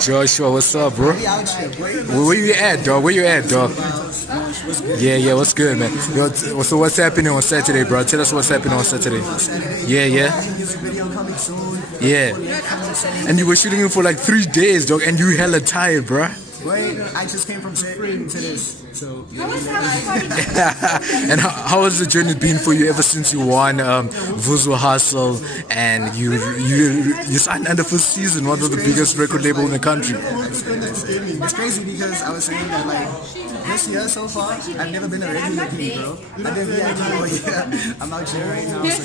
Joshua, what's up, bro? We out here, boy. Where you at, dog? Where you at, dog? What's good? Yeah, what's good, man? Yo, so what's happening on Saturday, bro? Tell us what's happening on Saturday. Yeah. Music video coming soon. Yeah. Coming soon. And you were shooting it for like 3 days, dog, and you hella tired, bro. Wait, I just came from Supreme to this, so. And how has the journey been for you ever since you won Vuzu Hustle and you signed under for season, one of the biggest record label in the country? It's crazy because I was saying that like this year so far, I've never been a regular P, bro. I've been VIP all year. I'm out here right now. So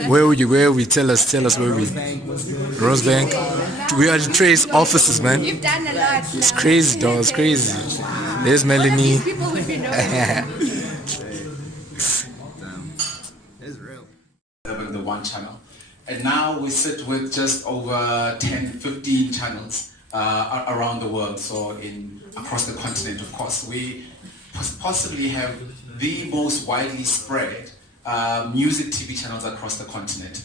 yeah. Where are we? Tell us where we. Rosebank. We are the Trace officers, man. You've done a lot. It's crazy, dog. It's crazy. There's Melanie. People would be knowing. It's real. The one channel, and now we sit with just over 10-15 channels around the world, so across the continent. Of course, we possibly have the most widely spread music TV channels across the continent,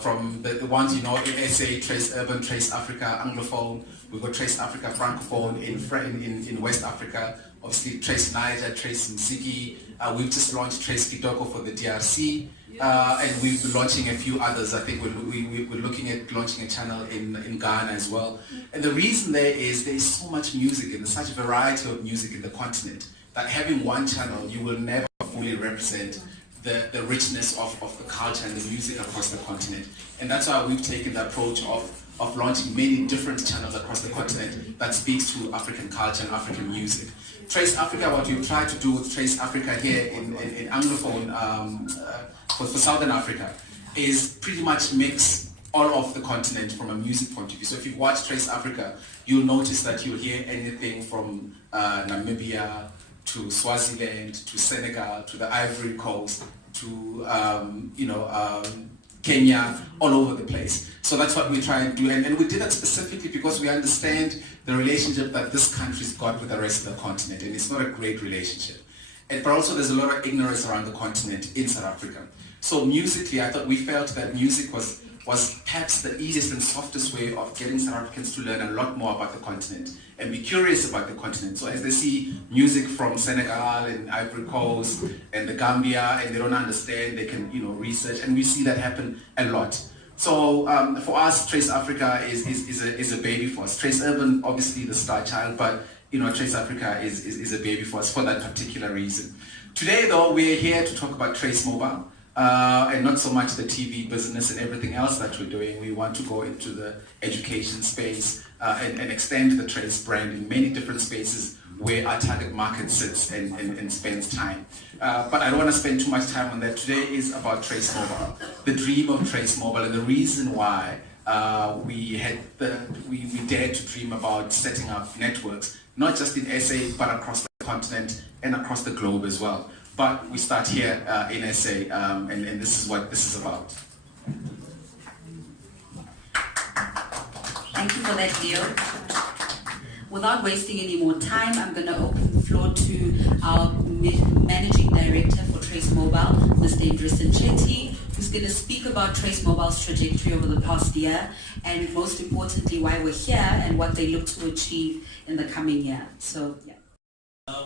from the ones in SA, Trace Urban, Trace Africa, Anglophone. We've got Trace Africa Francophone in West Africa, obviously Trace Niger, Trace Mziki. We've just launched Trace Kitoko for the DRC, and we've been launching a few others. I think we're looking at launching a channel in Ghana as well. And the reason there is so much music and such a variety of music in the continent that having one channel, you will never fully represent the richness of the culture and the music across the continent. And that's why we've taken the approach of launching many different channels across the continent that speaks to African culture and African music. Trace Africa, what we've tried to do with Trace Africa here in Anglophone for Southern Africa is pretty much mix all of the continent from a music point of view. So if you watch Trace Africa, you'll notice that you'll hear anything from Namibia to Swaziland to Senegal to the Ivory Coast to Kenya, all over the place. So that's what we try and do, and we did that specifically because we understand the relationship that this country's got with the rest of the continent, and it's not a great relationship. But also there's a lot of ignorance around the continent in South Africa. So musically, I thought we felt that music was perhaps the easiest and softest way of getting South Africans to learn a lot more about the continent and be curious about the continent. So as they see music from Senegal and Ivory Coast and the Gambia and they don't understand, they can research, and we see that happen a lot. So for us, Trace Africa is a baby for us. Trace Urban, obviously the star child, but Trace Africa is a baby for us for that particular reason. Today though, we're here to talk about Trace Mobile. And not so much the TV business and everything else that we're doing. We want to go into the education space and extend the Trace brand in many different spaces where our target market sits and spends time. But I don't want to spend too much time on that. Today is about Trace Mobile, the dream of Trace Mobile, and the reason why we dared to dream about setting up networks, not just in SA, but across the continent and across the globe as well. But we start here in SA, and this is what this is about. Thank you for that, Leo. Without wasting any more time, I'm going to open the floor to our Managing Director for Trace Mobile, Mr. Indrisan Chetty, who's going to speak about Trace Mobile's trajectory over the past year, and most importantly, why we're here and what they look to achieve in the coming year. So, yeah.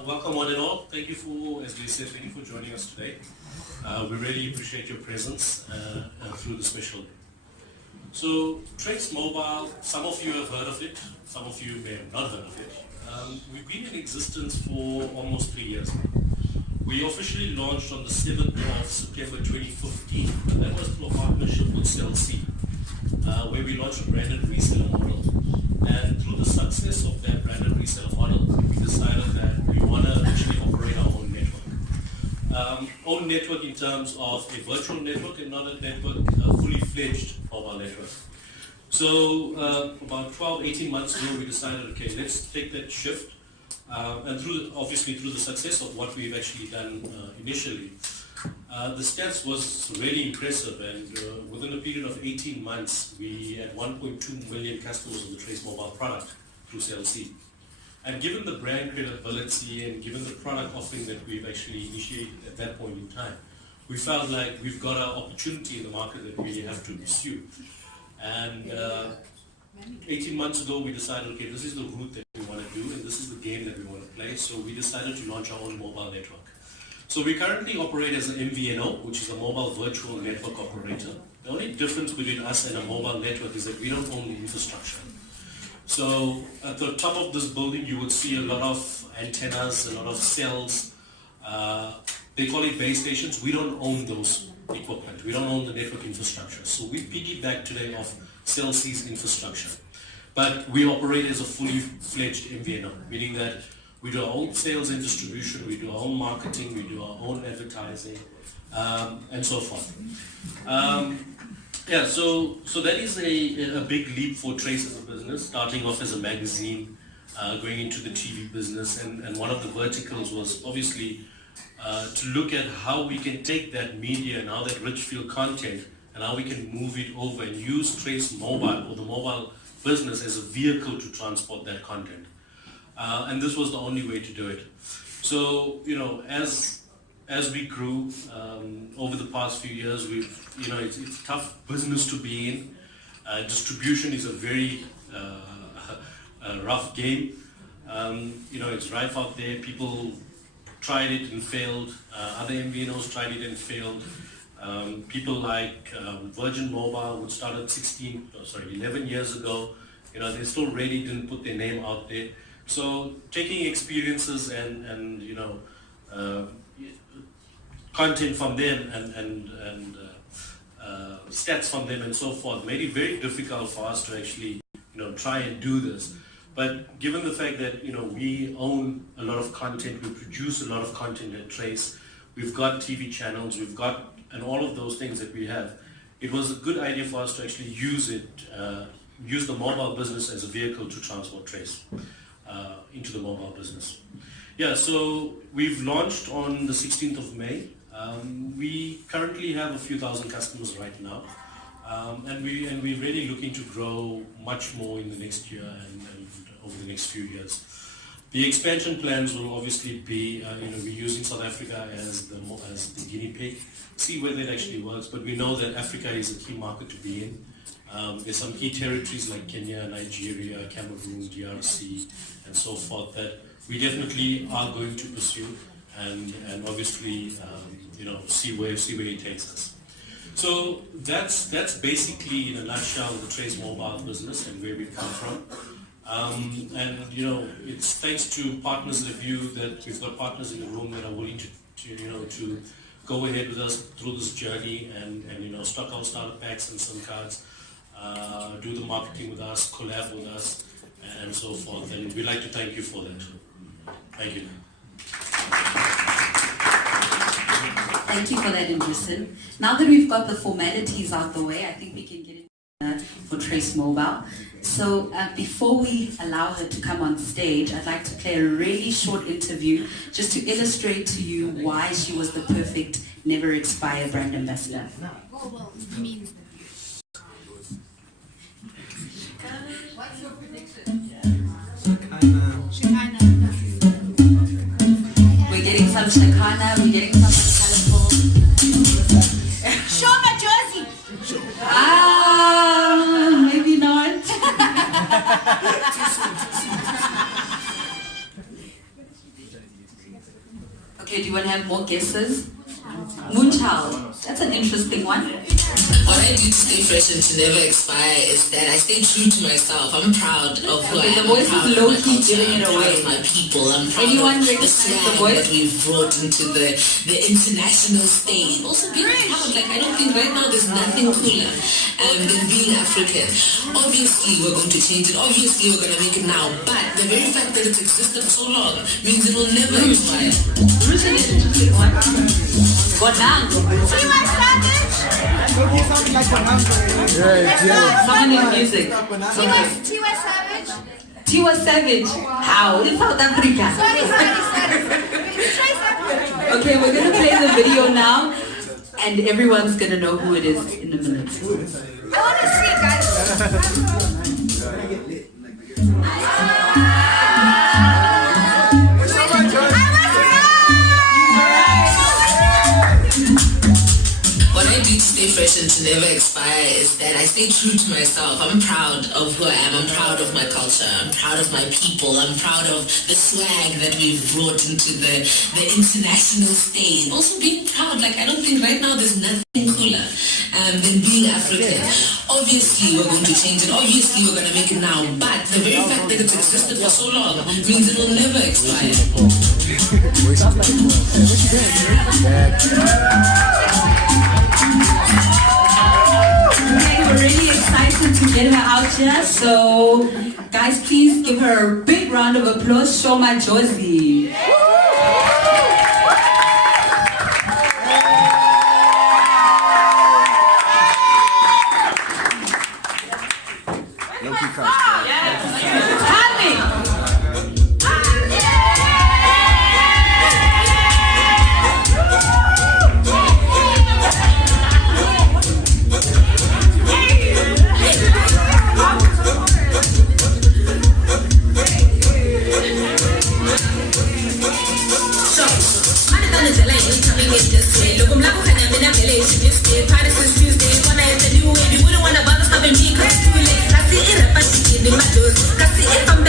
Welcome one and all. Thank you for, as Jay said, thank you for joining us today. We really appreciate your presence through the special day. So Trace Mobile, some of you have heard of it, some of you may have not heard of it. We've been in existence for almost 3 years now. We officially launched on the 7th of September 2015, and that was through a partnership with Cell C, where we launched a branded reseller model. And through the success of that branded reseller model, we decided that we want to actually operate our own network. Own network in terms of a virtual network and not a network, fully fledged mobile network. So about 12-18 months ago, we decided, okay, let's take that shift. And obviously through the success of what we've actually done initially, the stats was really impressive, and within a period of 18 months, we had 1.2 million customers of the Trace Mobile product through Cell C. And given the brand credibility and given the product offering that we've actually initiated at that point in time, we felt like we've got an opportunity in the market that we have to pursue. And 18 months ago, we decided, okay, this is the route that we want to do, and this is the game that we want to play. So we decided to launch our own mobile network. So we currently operate as an MVNO, which is a mobile virtual network operator. The only difference between us and a mobile network is that we don't own the infrastructure. So at the top of this building, you would see a lot of antennas, a lot of cells. They call it base stations. We don't own those equipment. We don't own the network infrastructure. So we piggyback today off Cell C's infrastructure. But we operate as a fully fledged MVNO, meaning that we do our own sales and distribution, we do our own marketing, we do our own advertising, and so forth. Yeah, so that is a big leap for Trace as a business, starting off as a magazine, going into the TV business, and one of the verticals was obviously to look at how we can take that media and all that rich field content and how we can move it over and use Trace Mobile or the mobile business as a vehicle to transport that content. And this was the only way to do it. So, you know, as we grew over the past few years, it's tough business to be in. Distribution is a very rough game. It's rife out there. People tried it and failed. Other MVNOs tried it and failed. People like Virgin Mobile, which started 11 years ago, they still really didn't put their name out there. So taking experiences and content from them and stats from them and so forth made it very difficult for us to actually try and do this. But given the fact that we own a lot of content, we produce a lot of content at Trace, we've got TV channels, we've got and all of those things that we have, it was a good idea for us to actually use the mobile business as a vehicle to transport Trace into the mobile business. Yeah, so we've launched on the 16th of May. We currently have a few thousand customers right now, and we're really looking to grow much more in the next year and over the next few years. The expansion plans will obviously be, we're using South Africa as the guinea pig, see whether it actually works, but we know that Africa is a key market to be in. There's some key territories like Kenya, Nigeria, Cameroon, DRC, and so forth that we definitely are going to pursue and obviously, see where it takes us. So that's basically in a nutshell the Trace Mobile business and where we've come from. It's thanks to partners like you that we've got partners in the room that are willing to go ahead with us through this journey and stock our starter packs and SIM cards, do the marketing with us, collab with us, and so forth. And we'd like to thank you for that. Thank you. Thank you for that, Indrison. Now that we've got the formalities out the way, I think we can get into for Trace Mobile. So before we allow her to come on stage, I'd like to play a really short interview just to illustrate to you why she was the perfect never expire brand ambassador. Well, you mean What's your prediction? Shekinah. We're getting some Shekinah, we're getting something colorful. show my jersey. Maybe not. Okay, do you want to have more guesses? Moonchild. That's an interesting one. What I do to stay fresh and to never expire is that I stay true to myself. I'm proud of who I am. The voice I'm proud is of my low-key culture. giving it I'm proud away. of my people. I'm proud Anyone of the recognize the slang voice? that we've brought into the international stage. Also being proud. Like, I don't think right now there's nothing cooler than being African. Obviously we're going to change it. Obviously we're going to make it now. But the very fact that it's existed so long means it will never expire. You sound like a number. Someone in music. Tiwa Savage. Tiwa Savage. How? In South Africa. Sorry. Okay, we're going to play the video now, and everyone's going to know who it is in a minute. I want to see it, guys. I was right. stay fresh and to never expire is that I stay true to myself. I'm proud of who I am. I'm proud of my culture. I'm proud of my people. I'm proud of the swag that we've brought into the international stage. Also being proud, like I don't think right now there's nothing cooler than being African. Obviously we're going to change it. Obviously we're going to make it now. But the very fact that it's existed for so long means it will never expire. Okay, we're really excited to get her out here. So, guys, please give her a big round of applause. Shoma Josie. Kasi if I'm